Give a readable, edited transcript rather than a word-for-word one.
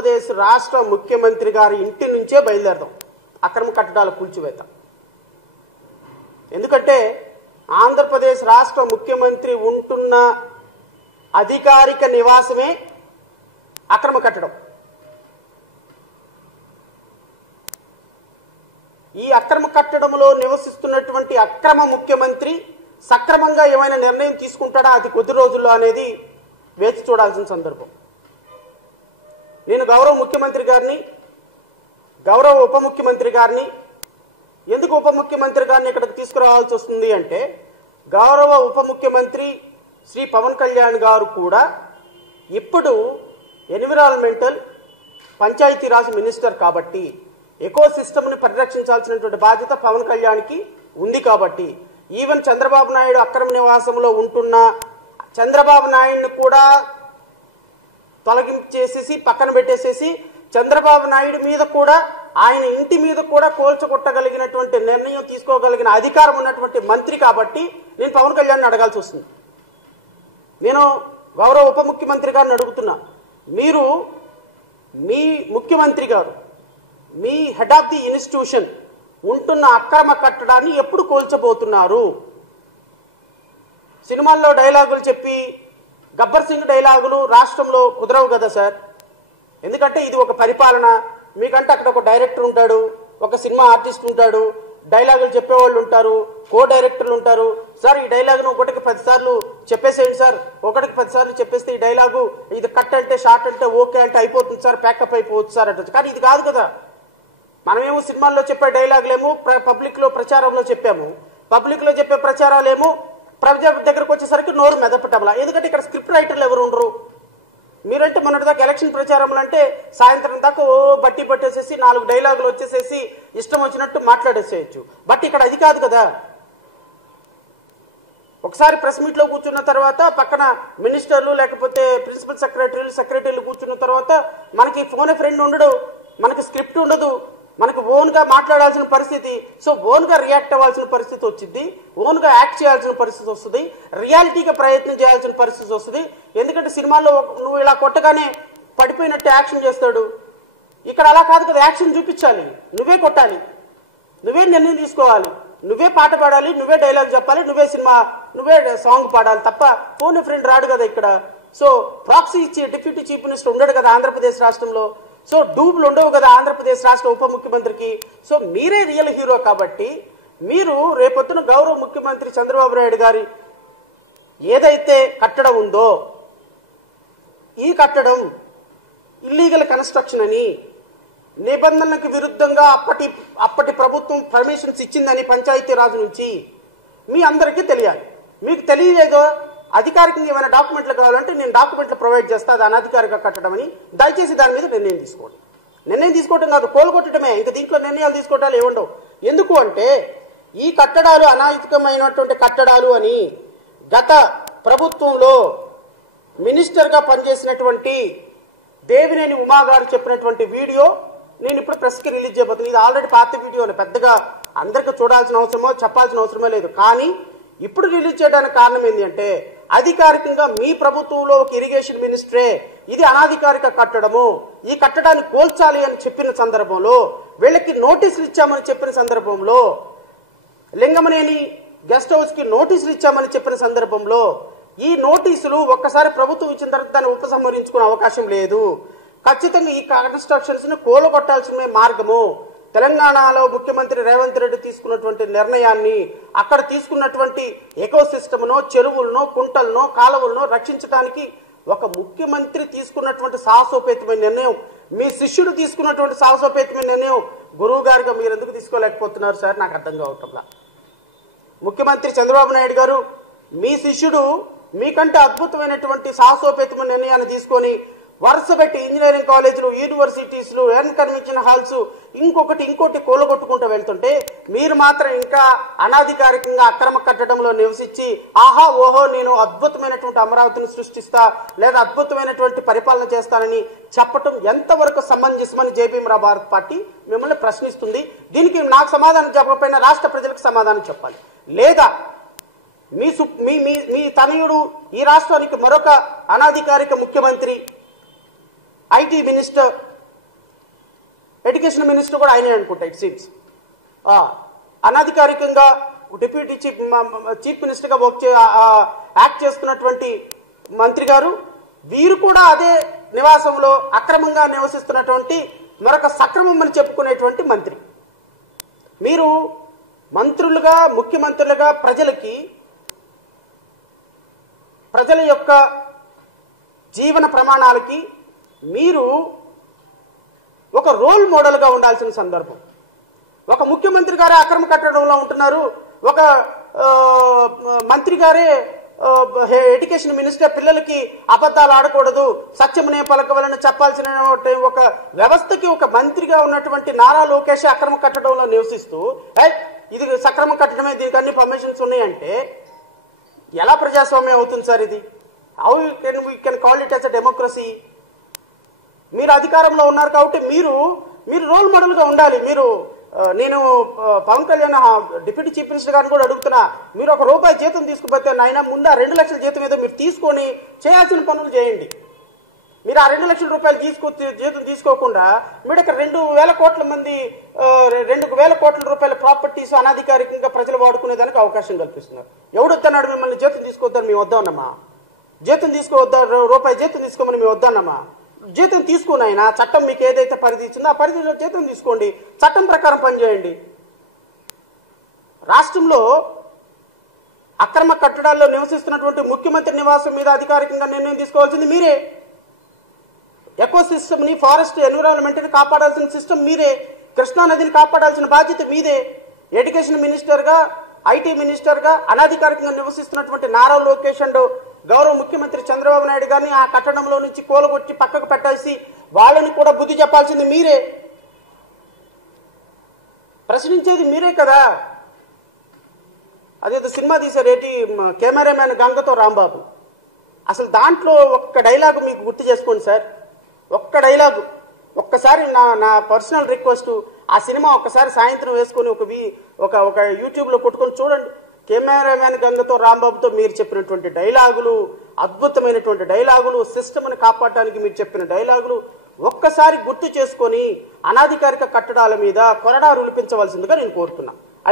ఆంధ్రప్రదేశ్ రాష్ట్ర ముఖ్యమంత్రి గారి ఇంటి నుంచే బయలుదేరదాం అక్రమ కట్టడాల కూల్చివేత. ఎందుకంటే ఆంధ్రప్రదేశ్ రాష్ట్ర ముఖ్యమంత్రి ఉంటున్న అధికారిక నివాసమే అక్రమ కట్టడం. ఈ అక్రమ కట్టడంలో నివసిస్తున్నటువంటి అక్రమ ముఖ్యమంత్రి సక్రమంగా ఏమైనా నిర్ణయం తీసుకుంటాడా అది కొద్ది రోజుల్లో అనేది వేచి చూడాల్సిన సందర్భం. నేను గౌరవ ముఖ్యమంత్రి గారిని, గౌరవ ఉప ముఖ్యమంత్రి గారిని, ఎందుకు ఉప ముఖ్యమంత్రి గారిని ఇక్కడికి తీసుకురావాల్సి వస్తుంది అంటే గౌరవ ఉప ముఖ్యమంత్రి శ్రీ పవన్ కళ్యాణ్ గారు కూడా ఇప్పుడు ఎన్విరాన్మెంటల్ పంచాయతీరాజ్ మినిస్టర్ కాబట్టి ఎకో సిస్టమ్ని పరిరక్షించాల్సినటువంటి బాధ్యత పవన్ కళ్యాణ్కి ఉంది కాబట్టి ఈవెన్ చంద్రబాబు నాయుడు అక్రమ నివాసంలో ఉంటున్న చంద్రబాబు నాయుడిని కూడా తొలగించేసేసి పక్కన పెట్టేసేసి చంద్రబాబు నాయుడు మీద కూడా ఆయన ఇంటి మీద కూడా కోల్చగొట్టగలిగినటువంటి నిర్ణయం తీసుకోగలిగిన అధికారం ఉన్నటువంటి మంత్రి కాబట్టి నేను పవన్ కళ్యాణ్ని అడగాల్సి వస్తుంది. నేను గౌరవ ఉప ముఖ్యమంత్రి గారిని అడుగుతున్నా, మీరు మీ ముఖ్యమంత్రి గారు మీ హెడ్ ఆఫ్ ది ఇన్స్టిట్యూషన్ ఉంటున్న అక్రమ కట్టడాన్ని ఎప్పుడు కోల్చబోతున్నారు? సినిమాల్లో డైలాగులు చెప్పి గబ్బర్ సింగ్ డైలాగులు రాష్ట్రంలో కుదరవు కదా సార్. ఎందుకంటే ఇది ఒక పరిపాలన. మీకంటే అక్కడ ఒక డైరెక్టర్ ఉంటాడు, ఒక సినిమా ఆర్టిస్ట్ ఉంటాడు, డైలాగులు చెప్పేవాళ్ళు ఉంటారు, కో డైరెక్టర్లు ఉంటారు. సార్ ఈ డైలాగును ఒకటికి 10 సార్లు చెప్పేసేయండి సార్, ఒకటికి 10 సార్లు చెప్పేస్తే ఈ డైలాగు ఇది కట్ అంటే షార్ట్ అంటే ఓకే అంటే అయిపోతుంది సార్, ప్యాకప్ అయిపోవచ్చు సార్ అంటే. కానీ ఇది కాదు కదా. మనమేమో సినిమాల్లో చెప్పే డైలాగులేమో పబ్లిక్లో ప్రచారంలో చెప్పాము, పబ్లిక్లో చెప్పే ప్రచారాలేమో ప్రజల దగ్గరకు వచ్చేసరికి నోరు మెదపటంలా. ఎందుకంటే ఇక్కడ స్క్రిప్ట్ రైటర్లు ఎవరు ఉండరు. మీరంటే మొన్నటిదాకా ఎలక్షన్ ప్రచారంలో అంటే సాయంత్రం దాకా ఓ బట్టి పట్టేసేసి 4 డైలాగులు వచ్చేసేసి ఇష్టం వచ్చినట్టు మాట్లాడేసేయచ్చు. బట్ ఇక్కడ అది కాదు కదా. ఒకసారి ప్రెస్ మీట్లో కూర్చున్న తర్వాత పక్కన మినిస్టర్లు లేకపోతే ప్రిన్సిపల్ సెక్రటరీలు కూర్చున్న తర్వాత మనకి ఫోన్ ఫ్రెండ్ ఉండడు, మనకి స్క్రిప్ట్ ఉండదు, మనకు ఓన్గా మాట్లాడాల్సిన పరిస్థితి. సో ఓన్గా రియాక్ట్ అవ్వాల్సిన పరిస్థితి వచ్చింది, ఓన్గా యాక్ట్ చేయాల్సిన పరిస్థితి వస్తుంది, రియాలిటీగా ప్రయత్నం చేయాల్సిన పరిస్థితి వస్తుంది. ఎందుకంటే సినిమాల్లో నువ్వు ఇలా కొట్టగానే పడిపోయినట్టు యాక్షన్ చేస్తాడు. ఇక్కడ అలా కాదు కదా. యాక్షన్ చూపించాలి, నువ్వే కొట్టాలి, నువ్వే నిర్ణయం తీసుకోవాలి, నువ్వే పాట పాడాలి, నువ్వే డైలాగ్ చెప్పాలి, నువ్వే సాంగ్ పాడాలి తప్ప ఫోన్ ఫ్రెండ్ రాడు కదా ఇక్కడ. సో ప్రాక్సీ ఇచ్చి డిప్యూటీ చీఫ్ మినిస్టర్ ఉండడు కదా ఆంధ్రప్రదేశ్ రాష్ట్రంలో. సో డూబులు ఉండవు కదా ఆంధ్రప్రదేశ్ రాష్ట్ర ఉప ముఖ్యమంత్రికి. సో మీరే రియల్ హీరో కాబట్టి మీరు రేపొద్దున గౌరవ ముఖ్యమంత్రి చంద్రబాబు నాయుడు గారి ఏదైతే కట్టడం ఉందో ఈ కట్టడం ఇల్లీగల్ కన్స్ట్రక్షన్ అని నిబంధనలకు విరుద్ధంగా అప్పటి ప్రభుత్వం పర్మిషన్స్ ఇచ్చిందని పంచాయతీరాజ్ నుంచి మీ అందరికీ తెలియాలి. మీకు తెలియలేదో అధికారికంగా ఏమైనా డాక్యుమెంట్లు కావాలంటే నేను డాక్యుమెంట్లు ప్రొవైడ్ చేస్తా, అది అనధికారిక కట్టడం అని. దయచేసి దాని మీద నిర్ణయం తీసుకోండి. నిర్ణయం తీసుకోవటం కాదు, కోలుకొట్టడమే. ఇంకా దీంట్లో నిర్ణయాలు తీసుకోవటాలు ఏముండవు. ఎందుకు అంటే ఈ కట్టడాలు అనైతికమైనటువంటి కట్టడాలు అని గత ప్రభుత్వంలో మినిస్టర్గా పనిచేసినటువంటి దేవినేని ఉమా గారు చెప్పినటువంటి వీడియో నేను ఇప్పుడు ప్రెస్కి రిలీజ్ చేయబోతున్నాను. ఇది ఆల్రెడీ పాత వీడియోనే, పెద్దగా అందరికీ చూడాల్సిన అవసరమో చెప్పాల్సిన అవసరమే లేదు. కానీ ఇప్పుడు రిలీజ్ చేయడానికి కారణం ఏంటి అంటే అధికారికంగా మీ ప్రభుత్వంలో ఒక ఇరిగేషన్ మినిస్టరే ఇది అనాధికారిక కట్టడము, ఈ కట్టడాన్ని కోల్చాలి అని చెప్పిన సందర్భంలో, వీళ్ళకి నోటీసులు ఇచ్చామని చెప్పిన సందర్భంలో, లింగమనేని గెస్ట్ హౌస్కి నోటీసులు ఇచ్చామని చెప్పిన సందర్భంలో ఈ నోటీసులు ఒక్కసారి ప్రభుత్వం ఇచ్చిన తర్వాత దాన్ని ఉపసంహరించుకునే అవకాశం లేదు. ఖచ్చితంగా ఈ కన్స్ట్రక్షన్స్ ని కూలగొట్టాల్సిన మార్గము. తెలంగాణలో ముఖ్యమంత్రి రేవంత్ రెడ్డి తీసుకున్నటువంటి నిర్ణయాన్ని, అక్కడ తీసుకున్నటువంటి ఎకో సిస్టమ్ను, చెరువులను, కుంటలను, కాలువలను రక్షించడానికి ఒక ముఖ్యమంత్రి తీసుకున్నటువంటి సాహసోపేతమైన నిర్ణయం, మీ శిష్యుడు తీసుకున్నటువంటి సాహసోపేతమైన నిర్ణయం గురువు గారుగా మీరు ఎందుకు తీసుకోలేకపోతున్నారు సార్? నాకు అర్థం కావటంలా. ముఖ్యమంత్రి చంద్రబాబు నాయుడు గారు మీ శిష్యుడు మీకంటే అద్భుతమైనటువంటి సాహసోపేతమైన నిర్ణయాన్ని తీసుకొని వరుస పెట్టి ఇంజనీరింగ్ కాలేజీలు, యూనివర్సిటీస్లు, ఎర్న్ కన్వెన్షన్ హాల్స్ ఇంకోటి కూలగొట్టుకుంటూ వెళ్తుంటే మీరు మాత్రం ఇంకా అనాధికారికంగా అక్రమ కట్టడంలో నివసించి ఆహా ఓహో నేను అద్భుతమైనటువంటి అమరావతిని సృష్టిస్తా లేదా అద్భుతమైనటువంటి పరిపాలన చేస్తానని చెప్పటం ఎంతవరకు సమంజసమని జేపీఎం భారత్ పార్టీ మిమ్మల్ని ప్రశ్నిస్తుంది. దీనికి నాకు సమాధానం చెప్పకపోయినా రాష్ట్ర ప్రజలకు సమాధానం చెప్పాలి. లేదా మీ తనయుడు ఈ రాష్ట్రానికి మరొక అనాధికారిక ముఖ్యమంత్రి, ఐటీ మినిస్టర్ ఎడ్యుకేషన్ మినిస్టర్ కూడా ఆయనే అనుకుంటా ఇట్ సీమ్స్. అనధికారికంగా డిప్యూటీ చీఫ్ మినిస్టర్గా యాక్ట్ చేస్తున్నటువంటి మంత్రి గారు, వీరు కూడా అదే నివాసంలో అక్రమంగా నివసిస్తున్నటువంటి మరొక సక్రమం అని చెప్పుకునేటువంటి మంత్రి. మీరు మంత్రులుగా, ముఖ్యమంత్రులుగా ప్రజల యొక్క జీవన ప్రమాణాలకి మీరు ఒక రోల్ మోడల్గా ఉండాల్సిన సందర్భం. ఒక ముఖ్యమంత్రి గారే అక్రమ కట్టడంలో ఉంటున్నారు, ఒక మంత్రి గారే ఎడ్యుకేషన్ మినిస్టర్ పిల్లలకి అబద్ధాలు ఆడకూడదు, సత్యమునే పలకవలని చెప్పాల్సిన ఒక వ్యవస్థకి ఒక మంత్రిగా ఉన్నటువంటి నారా లోకేష్ అక్రమ కట్టడంలో నివసిస్తూ ఇది సక్రమం కట్టడమే, దీనికి అన్ని పర్మిషన్స్ ఉన్నాయంటే ఎలా ప్రజాస్వామ్యం అవుతుంది సార్? ఇది how we can call it as a democracy? మీరు అధికారంలో ఉన్నారు కాబట్టి మీరు రోల్ మోడల్గా ఉండాలి. నేను Pawan Kalyan deputy chief minister గారిని కూడా అడుగుతున్నా, మీరు ₹1 జీతం తీసుకుపోతే నాయన ముందు ఆ 2 లక్షల జీతం ఏదో మీరు తీసుకొని చేయాల్సిన పనులు చేయండి. మీరు ఆ 2 లక్షల జీతం తీసుకోకుండా మీరు ఇక్కడ 2,000 కోట్ల మంది 2,000 కోట్ల రూపాయల ప్రాపర్టీస్ అనధికారికంగా ప్రజలు వాడుకునేదానికి అవకాశం కల్పిస్తున్నారు. ఎవడొద్దన్నాడు మిమ్మల్ని జీతం తీసుకోవద్దని మేము వద్దన్నమా? జీతం తీసుకోవద్దా? ₹1 జీతం తీసుకోమని మేము వద్దన్నమా? జీతం తీసుకుని ఆయన చట్టం మీకు ఏదైతే పరిధి ఇచ్చిందో ఆ పరిధిలో జీతం తీసుకోండి, చట్టం ప్రకారం పనిచేయండి. రాష్ట్రంలో అక్రమ కట్టడాల్లో నివసిస్తున్నటువంటి ముఖ్యమంత్రి నివాసం మీద అధికారికంగా నిర్ణయం తీసుకోవాల్సింది మీరే. ఎకో సిస్టమ్ని, ఫారెస్ట్ ఎన్విరాన్మెంట్ని కాపాడాల్సిన సిస్టమ్ మీరే. కృష్ణా నదిని కాపాడాల్సిన బాధ్యత మీదే. ఎడ్యుకేషన్ మినిస్టర్గా, ఐటీ మినిస్టర్గా అనధికారికంగా నివసిస్తున్నటువంటి నారా లోకేష్ అండ్ గౌరవ ముఖ్యమంత్రి చంద్రబాబు నాయుడు గారిని ఆ కట్టడంలో నుంచి కూలగొట్టి పక్కకు పెట్టాల్సి వాళ్ళని కూడా బుద్ధి చెప్పాల్సింది మీరే. ప్రశ్నించేది మీరే కదా. అదేదో సినిమా తీశారు, ఏంటి కెమెరామ్యాన్ గంగతో రాంబాబు, అసలు దాంట్లో ఒక్క డైలాగు మీకు గుర్తు చేసుకోండి సార్. ఒక్క డైలాగు ఒక్కసారి నా పర్సనల్ రిక్వెస్ట్, ఆ సినిమా ఒక్కసారి సాయంత్రం వేసుకొని ఒక యూట్యూబ్లో కొట్టుకొని చూడండి. కెమెరామ్యాన్ గంగతో రాంబాబుతో మీరు చెప్పినటువంటి డైలాగులు, అద్భుతమైనటువంటి డైలాగులు, సిస్టమ్ని కాపాడడానికి మీరు చెప్పిన డైలాగులు ఒక్కసారి గుర్తు చేసుకొని అనాధికారిక కట్టడాల మీద కొరడా రులిపించవలసిందిగా నేను కోరుతున్నా.